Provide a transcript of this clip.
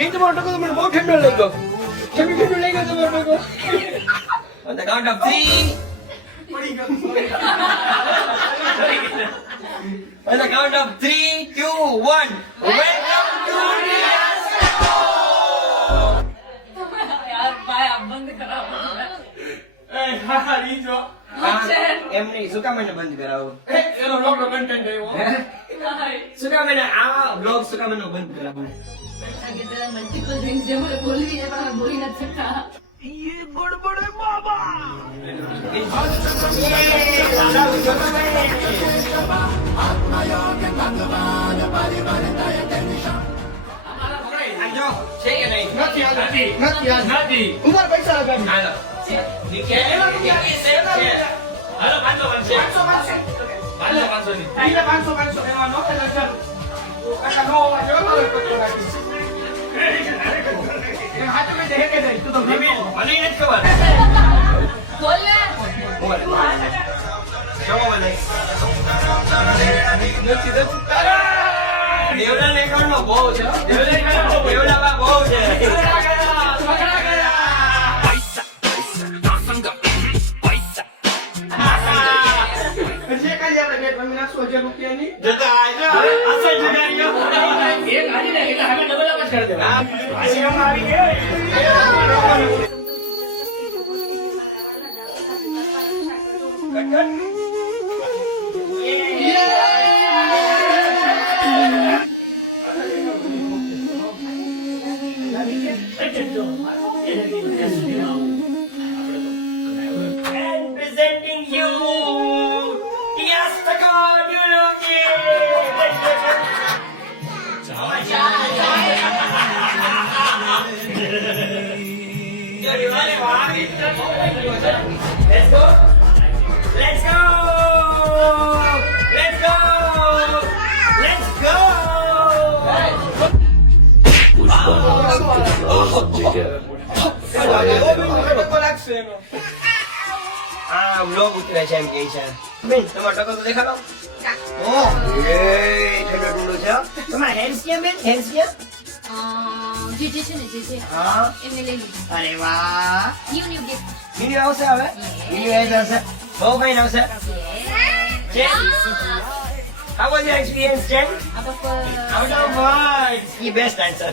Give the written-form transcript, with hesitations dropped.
બીજ તમારો ટકો તો મને બહુ ઠંડો લાગ્યો. ઠંડો લાગ્યો તમારો ટકો. On the count of 3. On the count of 3, 2, 1. Welcome to Riya's यार भाई अब बंद कराओ એમ નહીં, શું કામ એને બંધ કરાવો? એનો લોકનો કન્ટેન્ટ આવ્યો. શું કામ એને આ બ્લોગ શું કામ એનો બંધ કરાવો? आगे तेरा मल्टीपल थिंग्स जो मुझे बोल भी है पर मैं बोल ही नहीं सकता આજો, છે કે નહીં? નથી હાલ. નથી હાલ. નથી. ઉમર પૈસા લગાવી. હાલો. હાલો 500 હાલો 500 ની. એટલે 500 એમાં નો થાય ચાલ. કાકા નો અવાજ એવો કરે એ હાથ મે દેખે દે તું તો મને નથી ખબર. बोल ले દેવલા લેખન નો બહુ છે. દેવલા બહુ છે. જે કાઈ આવે કે તમે 100 રૂપિયાની જતા આજો અસલ જગારીઓ એક હાલી ને એટલે હવે ડબલ અવાજ કરી દેવા. પાછી આમ આવી ગઈ. And presenting you Yes, the God you look Let's go. Let's go. Let's go. Let's go. આ બ્લોગ ઉતરે છે એમ કે છે બેન તમારો ટકો તો દેખાડો ઓ એ ઠંડો ઠંડો છે તમારા હેન્ડ્સ ક્યાં બેન હેન્ડ્સ ક્યાં जीजे છે ને જીજે હા એમને લઈ લીધું અરે વાહ ન્યુ ગિફ્ટ વિડિયો આવશે હવે વિડિયો એજ આવશે બહુ ફાઇન આવશે Jen how was your experience Jen out of out of words the best answer